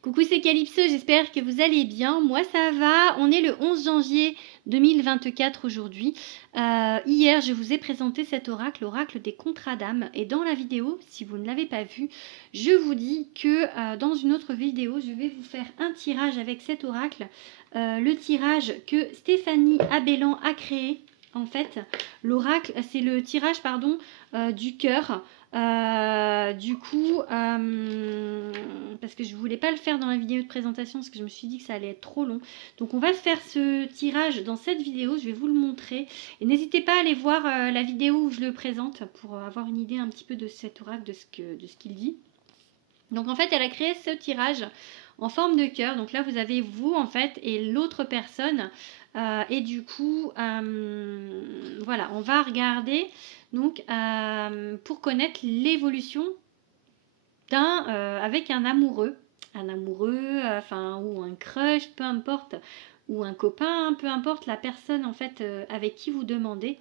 Coucou, c'est Calypso, j'espère que vous allez bien. Moi, ça va. On est le 11 janvier 2024 aujourd'hui. Hier, je vous ai présenté cet oracle, l'oracle des contrats d'âme. Et dans la vidéo, si vous ne l'avez pas vu, je vous dis que dans une autre vidéo, je vais vous faire un tirage avec cet oracle. Le tirage que Stéphanie Abellan a créé. En fait, l'oracle, c'est le tirage, pardon, du cœur. Parce que je voulais pas le faire dans la vidéo de présentation parce que je me suis dit que ça allait être trop long, donc on va se faire ce tirage dans cette vidéo. Je vais vous le montrer et n'hésitez pas à aller voir la vidéo où je le présente pour avoir une idée un petit peu de cet oracle, de ce qu'il dit. Donc en fait elle a créé ce tirage en forme de cœur. Donc là vous avez vous en fait et l'autre personne et du coup voilà, on va regarder donc pour connaître l'évolution d'un avec un amoureux ou un crush, peu importe, ou un copain, peu importe la personne en fait avec qui vous demandez.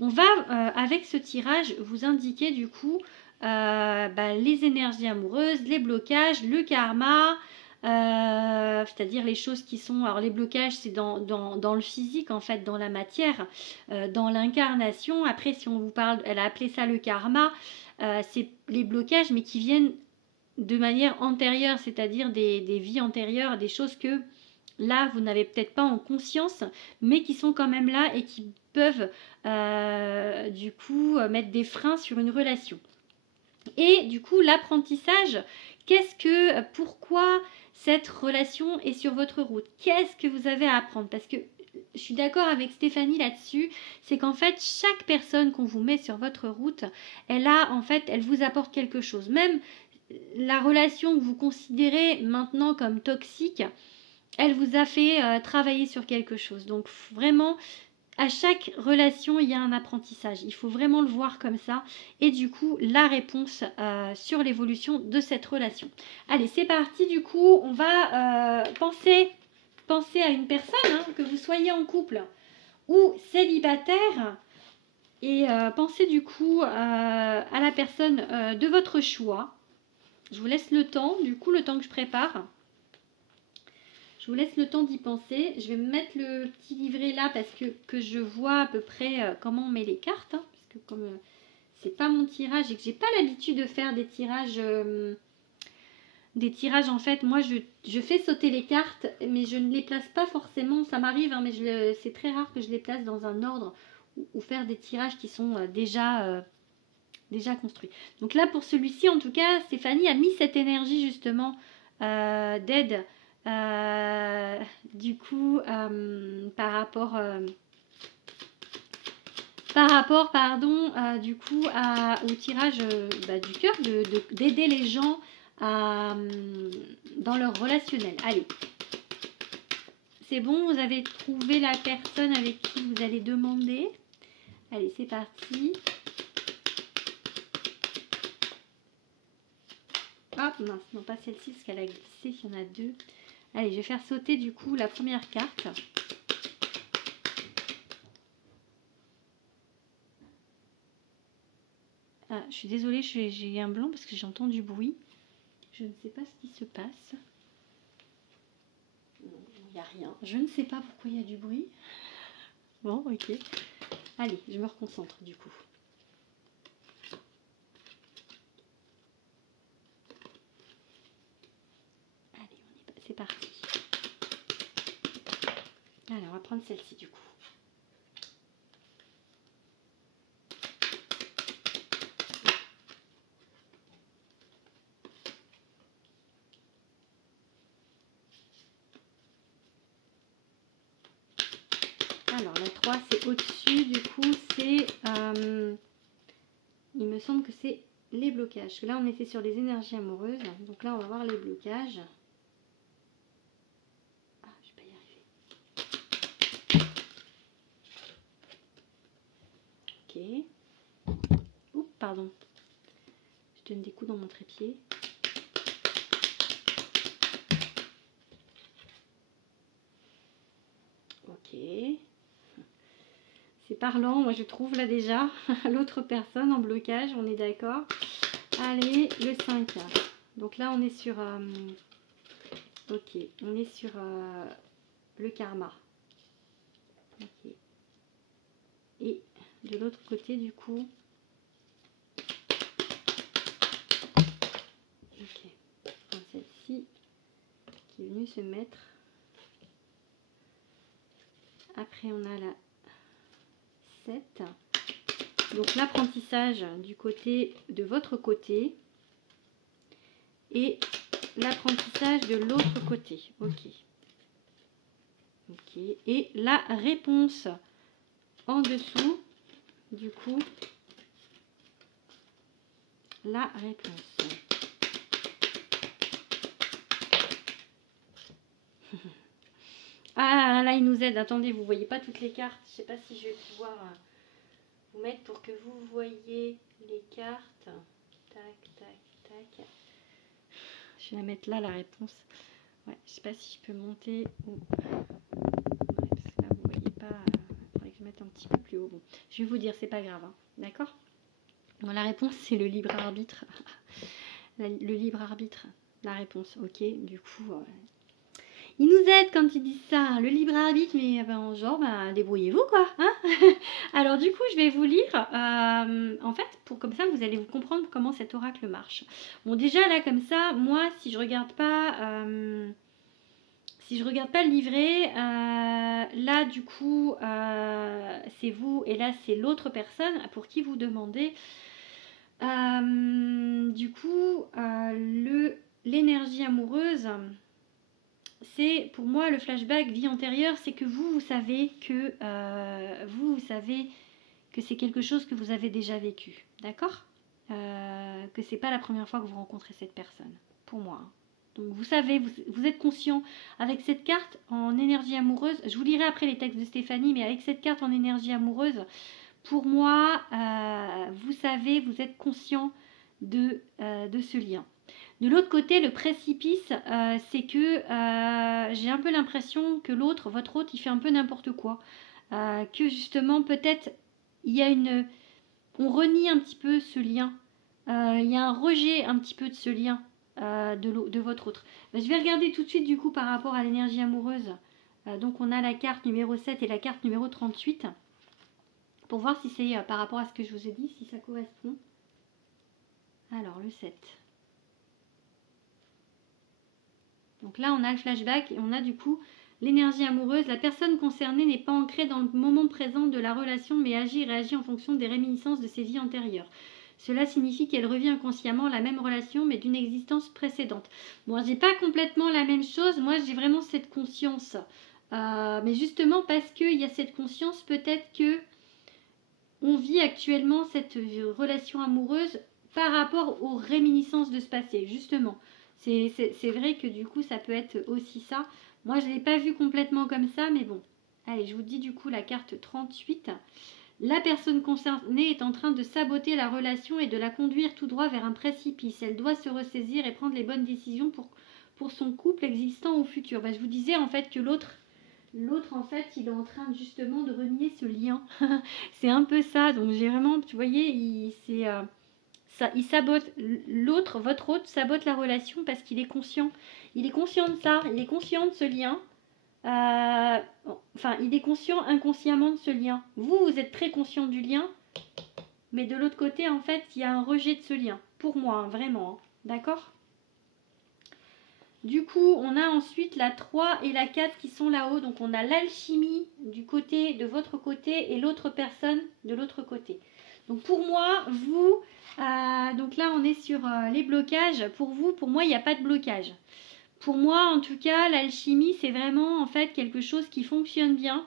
On va avec ce tirage vous indiquer du coup les énergies amoureuses, les blocages, le karma, c'est-à-dire les choses qui sont... Alors les blocages c'est dans le physique en fait, dans la matière, dans l'incarnation. Après si on vous parle, elle a appelé ça le karma, c'est les blocages mais qui viennent de manière antérieure, c'est-à-dire des vies antérieures, des choses que là vous n'avez peut-être pas en conscience mais qui sont quand même là et qui peuvent du coup mettre des freins sur une relation. Et du coup l'apprentissage, pourquoi cette relation est sur votre route, qu'est-ce que vous avez à apprendre? Parce que je suis d'accord avec Stéphanie là-dessus, c'est qu'en fait chaque personne qu'on vous met sur votre route, elle vous apporte quelque chose. Même la relation que vous considérez maintenant comme toxique, elle vous a fait travailler sur quelque chose. Donc vraiment, à chaque relation, il y a un apprentissage. Il faut vraiment le voir comme ça. Et du coup, la réponse sur l'évolution de cette relation. Allez, c'est parti. Du coup, on va penser à une personne, hein, que vous soyez en couple ou célibataire. Et pensez du coup à la personne de votre choix. Je vous laisse le temps, du coup, le temps que je prépare. Je vous laisse le temps d'y penser. Je vais me mettre le petit livret là parce que je vois à peu près comment on met les cartes. Hein, parce que comme c'est pas mon tirage et que j'ai pas l'habitude de faire des tirages en fait, moi je fais sauter les cartes mais je ne les place pas forcément. Ça m'arrive, hein, mais c'est très rare que je les place dans un ordre ou faire des tirages qui sont déjà construits. Donc là pour celui-ci en tout cas, Stéphanie a mis cette énergie justement d'aide. Du coup par rapport du coup au tirage du cœur, d'aider les gens dans leur relationnel. Allez, c'est bon, vous avez trouvé la personne avec qui vous allez demander. Allez, c'est parti. Ah mince, non pas celle-ci parce qu'elle a glissé, il y en a deux. Allez, je vais faire sauter du coup la première carte. Ah, je suis désolée, j'ai un blanc parce que j'entends du bruit. Je ne sais pas ce qui se passe. Il n'y a rien. Je ne sais pas pourquoi il y a du bruit. Bon, ok. Allez, je me reconcentre du coup. Allez, c'est parti. Allez, on va prendre celle-ci du coup. Alors, la 3, c'est au-dessus. Du coup, c'est... il me semble que c'est les blocages. Là, on était sur les énergies amoureuses. Donc là, on va voir les blocages. Ah, je vais pas y arriver. Ok. Oups, pardon. Je donne des coups dans mon trépied. Ok. C'est parlant, moi je trouve là déjà. L'autre personne en blocage, on est d'accord. Allez, le 5. Donc là on est sur Ok, on est sur le karma. Ok. Et de l'autre côté, du coup... Ok. Enfin, celle-ci qui est venue se mettre. Après, on a la 7. Donc, l'apprentissage du côté de votre côté. Et l'apprentissage de l'autre côté. Ok. Ok. Et la réponse en dessous, du coup, la réponse. Ah là, il nous aide. Attendez, vous voyez pas toutes les cartes. Je sais pas si je vais pouvoir vous mettre pour que vous voyez les cartes. Tac, tac, tac. Je vais la mettre là, la réponse. Ouais, je sais pas si je peux monter ou... Ouais, parce que là, vous voyez pas. Il faudrait que je mette un petit peu plus haut. Bon, je vais vous dire, c'est pas grave. Hein. D'accord? Bon, la réponse, c'est le libre arbitre. Le libre arbitre. La réponse, ok. Du coup, ils nous aident quand ils disent ça. Hein. Le libre arbitre, mais ben, genre, ben, débrouillez-vous, quoi. Hein. Alors, du coup, je vais vous lire. En fait, comme ça, vous allez vous comprendre comment cet oracle marche. Bon, déjà, là, comme ça, moi, si je regarde pas... si je regarde pas le livret, là du coup c'est vous et là c'est l'autre personne pour qui vous demandez. Du coup l'énergie amoureuse, c'est pour moi le flashback vie antérieure, c'est que vous savez que vous savez que c'est quelque chose que vous avez déjà vécu, d'accord, que c'est pas la première fois que vous rencontrez cette personne, pour moi. Donc vous savez, vous êtes conscient avec cette carte en énergie amoureuse. Je vous lirai après les textes de Stéphanie, mais avec cette carte en énergie amoureuse, pour moi, vous savez, vous êtes conscient de ce lien. De l'autre côté, le précipice, c'est que j'ai un peu l'impression que l'autre, votre autre, il fait un peu n'importe quoi. Que justement, peut-être, il y a une... On renie un petit peu ce lien. Il y a un rejet un petit peu de ce lien. De votre autre. Je vais regarder tout de suite du coup par rapport à l'énergie amoureuse. Donc on a la carte numéro 7 et la carte numéro 38 pour voir si c'est par rapport à ce que je vous ai dit, si ça correspond. Alors le 7. Donc là on a le flashback et on a du coup l'énergie amoureuse. La personne concernée n'est pas ancrée dans le moment présent de la relation mais agit et réagit en fonction des réminiscences de ses vies antérieures. Cela signifie qu'elle revit inconsciemment à la même relation mais d'une existence précédente. Bon, j'ai pas complètement la même chose. Moi, j'ai vraiment cette conscience. Mais justement, parce qu'il y a cette conscience, peut-être que on vit actuellement cette relation amoureuse par rapport aux réminiscences de ce passé. Justement, c'est vrai que du coup, ça peut être aussi ça. Moi, je ne l'ai pas vu complètement comme ça, mais bon. Allez, je vous dis du coup la carte 38. La personne concernée est en train de saboter la relation et de la conduire tout droit vers un précipice. Elle doit se ressaisir et prendre les bonnes décisions pour son couple existant ou futur. Je vous disais en fait que l'autre en fait, il est en train justement de renier ce lien. C'est un peu ça. Donc j'ai vraiment, vous voyez, il sabote l'autre, votre autre sabote la relation parce qu'il est conscient. Il est conscient de ça, il est conscient de ce lien. Enfin, il est conscient inconsciemment de ce lien. Vous êtes très conscient du lien, mais de l'autre côté, en fait, il y a un rejet de ce lien. Pour moi, hein, vraiment. Hein. D'accord ? Du coup, on a ensuite la 3 et la 4 qui sont là-haut. Donc, on a l'alchimie du côté de votre côté et l'autre personne de l'autre côté. Donc, pour moi, vous... donc là, on est sur les blocages. Pour vous, pour moi, il n'y a pas de blocage. Pour moi, en tout cas, l'alchimie, c'est vraiment en fait quelque chose qui fonctionne bien.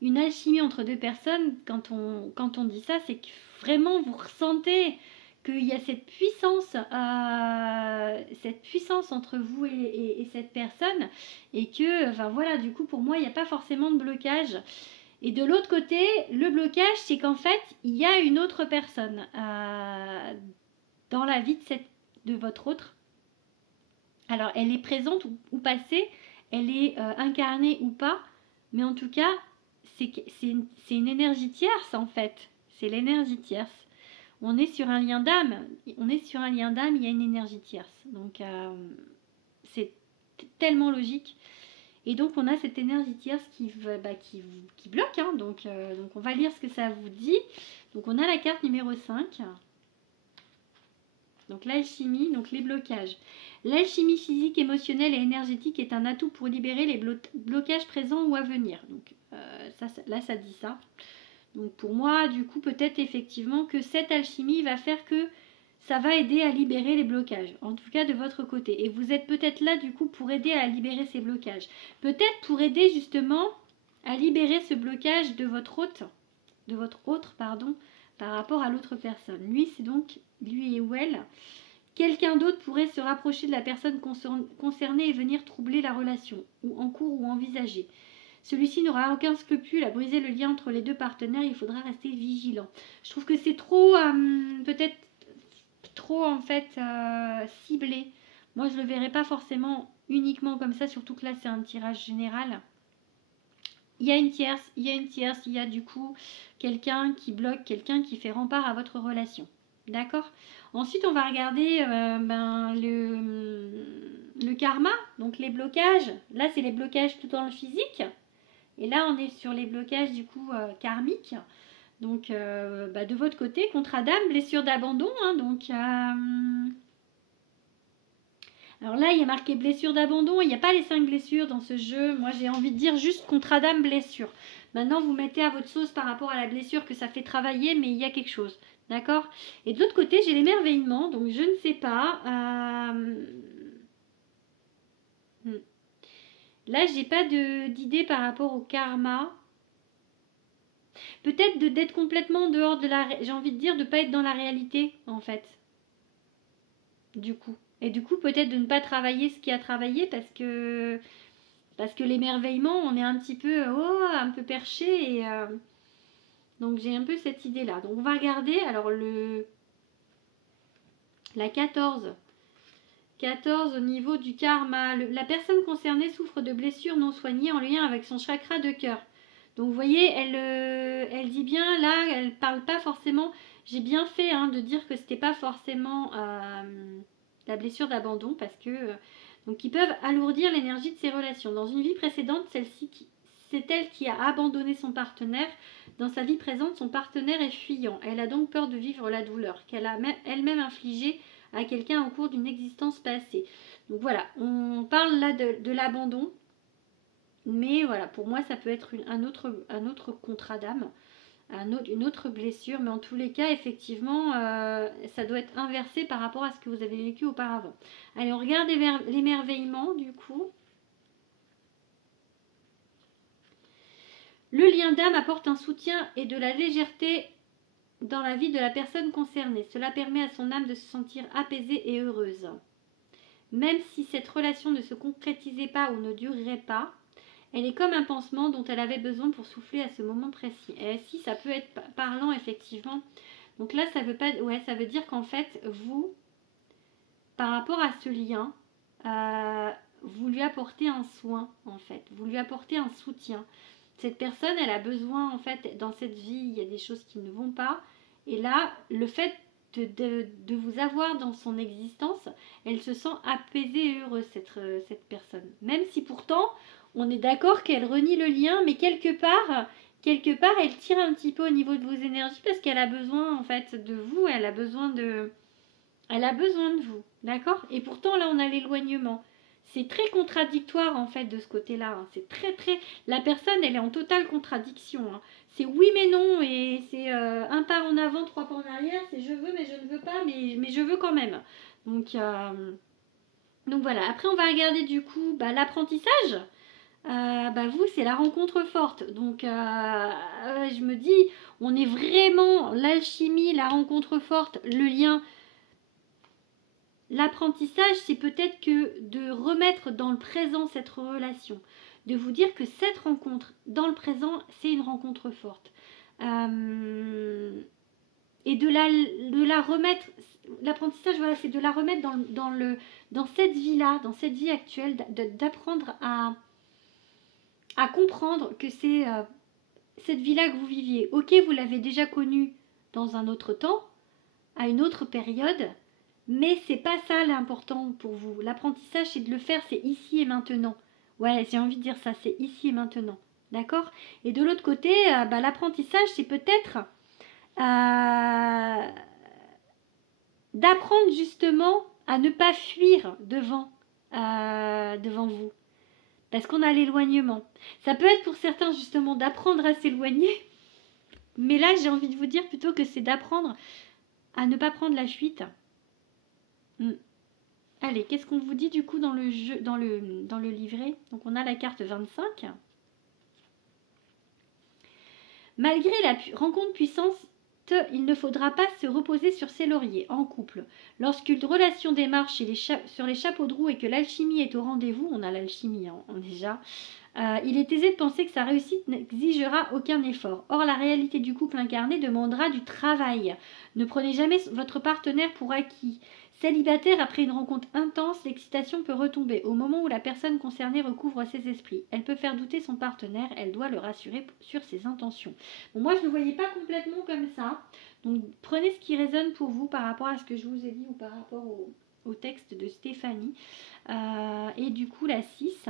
Une alchimie entre deux personnes, quand on dit ça, c'est que vraiment vous ressentez qu'il y a cette puissance entre vous et cette personne. Et que, enfin voilà, du coup, pour moi, il n'y a pas forcément de blocage. Et de l'autre côté, le blocage, c'est qu'en fait, il y a une autre personne dans la vie de votre autre. Alors, elle est présente ou passée, elle est incarnée ou pas, mais en tout cas, c'est une énergie tierce en fait. C'est l'énergie tierce. On est sur un lien d'âme. Il y a une énergie tierce. Donc, c'est tellement logique. Et donc on a cette énergie tierce qui bloque, hein. Donc on va lire ce que ça vous dit. Donc on a la carte numéro 5. Donc l'alchimie, donc les blocages. L'alchimie physique, émotionnelle et énergétique est un atout pour libérer les blocages présents ou à venir. Donc là ça dit ça. Donc pour moi, du coup, peut-être effectivement que cette alchimie va faire que ça va aider à libérer les blocages, en tout cas de votre côté. Et vous êtes peut-être là, du coup, pour aider à libérer ces blocages. Peut-être pour aider justement à libérer ce blocage de votre autre, par rapport à l'autre personne. Lui, c'est donc, lui ou elle. Quelqu'un d'autre pourrait se rapprocher de la personne concernée et venir troubler la relation, ou en cours ou envisagée. Celui-ci n'aura aucun scrupule à briser le lien entre les deux partenaires, il faudra rester vigilant. Je trouve que c'est trop, peut-être trop en fait ciblé. Moi je ne le verrais pas forcément uniquement comme ça, surtout que là c'est un tirage général. Il y a une tierce, il y a du coup quelqu'un qui bloque, quelqu'un qui fait rempart à votre relation. D'accord? Ensuite on va regarder le karma, donc les blocages. Là c'est les blocages tout dans le physique. Et là, on est sur les blocages du coup karmiques. Donc, de votre côté, contrat d'âme, blessure d'abandon. Hein, donc, alors là, il y a marqué blessure d'abandon. Il n'y a pas les 5 blessures dans ce jeu. Moi, j'ai envie de dire juste contrat d'âme, blessure. Maintenant, vous mettez à votre sauce par rapport à la blessure que ça fait travailler, mais il y a quelque chose. D'accord? Et de l'autre côté, j'ai l'émerveillement. Donc, je ne sais pas. Là, j'ai pas d'idée par rapport au karma. Peut-être d'être complètement dehors de la... J'ai envie de dire de ne pas être dans la réalité, en fait. Du coup. Et du coup, peut-être de ne pas travailler ce qui a travaillé parce que l'émerveillement, on est un petit peu... un peu perché. Et, donc, j'ai un peu cette idée-là. Donc, on va regarder. Alors, la 14. 14 au niveau du karma. La personne concernée souffre de blessures non soignées en lien avec son chakra de cœur. Donc vous voyez, elle dit bien, là, elle parle pas forcément, j'ai bien fait de dire que c'était pas forcément la blessure d'abandon, parce que, donc ils peuvent alourdir l'énergie de ses relations. Dans une vie précédente, c'est elle qui a abandonné son partenaire. Dans sa vie présente, son partenaire est fuyant. Elle a donc peur de vivre la douleur qu'elle a elle-même infligée à quelqu'un au cours d'une existence passée. Donc voilà, on parle là de l'abandon. Mais voilà, pour moi, ça peut être un autre contrat d'âme, une autre blessure. Mais en tous les cas, effectivement, ça doit être inversé par rapport à ce que vous avez vécu auparavant. Allez, on regarde l'émerveillement, du coup. Le lien d'âme apporte un soutien et de la légèreté dans la vie de la personne concernée. Cela permet à son âme de se sentir apaisée et heureuse. Même si cette relation ne se concrétisait pas ou ne durerait pas, elle est comme un pansement dont elle avait besoin pour souffler à ce moment précis. Et si, ça peut être parlant, effectivement. Donc là, ça veut dire qu'en fait, vous, par rapport à ce lien, vous lui apportez un soin, en fait. Vous lui apportez un soutien. Cette personne, elle a besoin, en fait, dans cette vie, il y a des choses qui ne vont pas. Et là, le fait de vous avoir dans son existence, elle se sent apaisée et heureuse, cette personne. Même si pourtant... On est d'accord qu'elle renie le lien, mais quelque part, elle tire un petit peu au niveau de vos énergies parce qu'elle a besoin en fait de vous, elle a besoin de vous, d'accord? Et pourtant là, on a l'éloignement. C'est très contradictoire en fait de ce côté-là. Hein. C'est très... La personne, elle est en totale contradiction. Hein. C'est oui mais non et c'est un pas en avant, 3 pas en arrière. C'est je veux mais je ne veux pas, mais je veux quand même. Donc voilà. Après, on va regarder du coup l'apprentissage. Vous, c'est la rencontre forte. Donc, je me dis, on est vraiment l'alchimie, la rencontre forte, le lien. L'apprentissage, c'est peut-être que de remettre dans le présent cette relation. De vous dire que cette rencontre, dans le présent, c'est une rencontre forte. Et de la remettre... L'apprentissage, voilà, c'est de la remettre dans cette vie-là, dans cette vie actuelle, d'apprendre à comprendre que c'est cette vie-là que vous viviez. Ok, vous l'avez déjà connue dans un autre temps, à une autre période, Mais c'est pas ça l'important pour vous. L'apprentissage, c'est de le faire, c'est ici et maintenant. Ouais, j'ai envie de dire ça, c'est ici et maintenant. D'accord? Et de l'autre côté, l'apprentissage, c'est peut-être d'apprendre justement à ne pas fuir devant vous. Parce qu'on a l'éloignement. Ça peut être pour certains justement d'apprendre à s'éloigner. Mais là, j'ai envie de vous dire plutôt que c'est d'apprendre à ne pas prendre la fuite. Allez, qu'est-ce qu'on vous dit du coup dans le jeu, dans le livret? Donc on a la carte 25. Malgré la rencontre puissante, il ne faudra pas se reposer sur ses lauriers en couple. Lorsqu'une relation démarre sur les chapeaux de roue et que l'alchimie est au rendez-vous, on a l'alchimie déjà, il est aisé de penser que sa réussite n'exigera aucun effort. Or, la réalité du couple incarné demandera du travail. Ne prenez jamais votre partenaire pour acquis. Célibataire, après une rencontre intense, l'excitation peut retomber. Au moment où la personne concernée recouvre ses esprits, elle peut faire douter son partenaire, elle doit le rassurer sur ses intentions. Bon, moi, je ne le voyais pas complètement comme ça. Donc, prenez ce qui résonne pour vous par rapport à ce que je vous ai dit ou par rapport au texte de Stéphanie. Et du coup, la 6.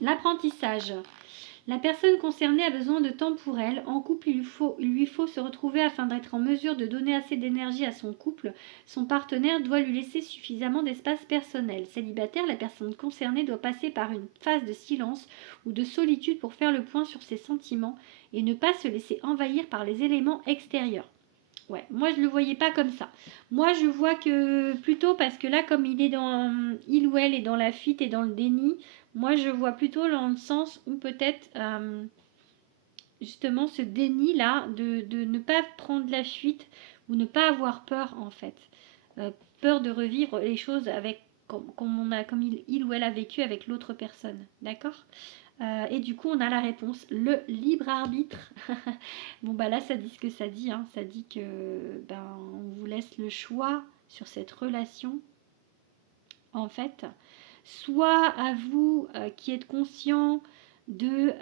L'apprentissage. La personne concernée a besoin de temps pour elle. En couple, il lui faut se retrouver afin d'être en mesure de donner assez d'énergie à son couple. Son partenaire doit lui laisser suffisamment d'espace personnel. Célibataire, la personne concernée doit passer par une phase de silence ou de solitude pour faire le point sur ses sentiments et ne pas se laisser envahir par les éléments extérieurs. Ouais, moi je le voyais pas comme ça. Moi je vois que plutôt parce que là comme il ou elle est dans la fuite et dans le déni, moi je vois plutôt dans le sens où peut-être justement ce déni là de ne pas prendre la fuite ou ne pas avoir peur en fait. Peur de revivre les choses avec comme il ou elle a vécu avec l'autre personne. D'accord? Et du coup, on a la réponse, le libre arbitre. Bon, bah là, ça dit ce que ça dit. Hein. Ça dit que on vous laisse le choix sur cette relation. En fait, soit à vous qui êtes conscient de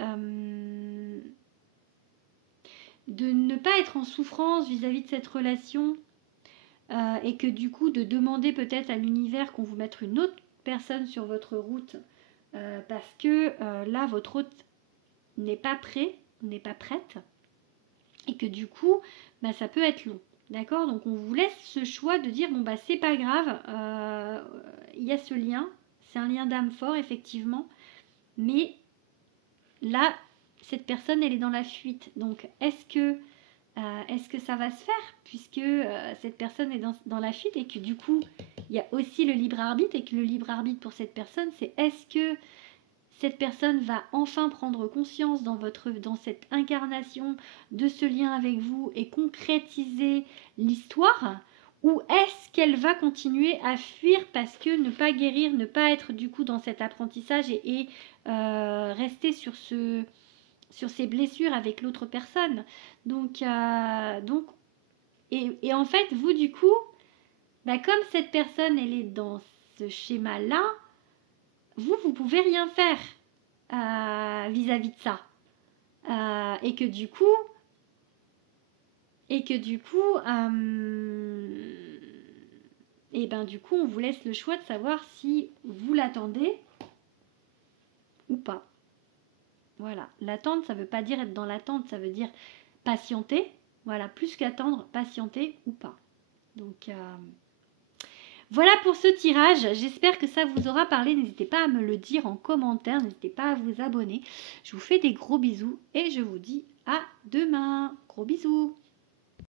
ne pas être en souffrance vis-à-vis de cette relation et que du coup, de demander peut-être à l'univers qu'on vous mette une autre personne sur votre route parce que là, votre hôte n'est pas prêt, n'est pas prête, et que du coup, ça peut être long. D'accord? Donc on vous laisse ce choix de dire, bon c'est pas grave, il y a ce lien, c'est un lien d'âme fort, effectivement, mais là, cette personne, elle est dans la fuite. Donc est-ce que ça va se faire, puisque cette personne est dans la fuite et que du coup, il y a aussi le libre arbitre, et que le libre arbitre pour cette personne, c'est est-ce que cette personne va enfin prendre conscience dans cette incarnation de ce lien avec vous et concrétiser l'histoire, ou est-ce qu'elle va continuer à fuir parce que ne pas guérir, ne pas être du coup dans cet apprentissage et rester sur ces blessures avec l'autre personne. Donc et en fait, vous du coup, comme cette personne elle est dans ce schéma-là, vous pouvez rien faire vis-à-vis de ça. Et que du coup, on vous laisse le choix de savoir si vous l'attendez ou pas. Voilà, l'attente, ça veut pas dire être dans l'attente, ça veut dire patienter. Voilà, plus qu'attendre, patienter ou pas. Donc voilà pour ce tirage, j'espère que ça vous aura parlé, n'hésitez pas à me le dire en commentaire, n'hésitez pas à vous abonner. Je vous fais des gros bisous et je vous dis à demain. Gros bisous.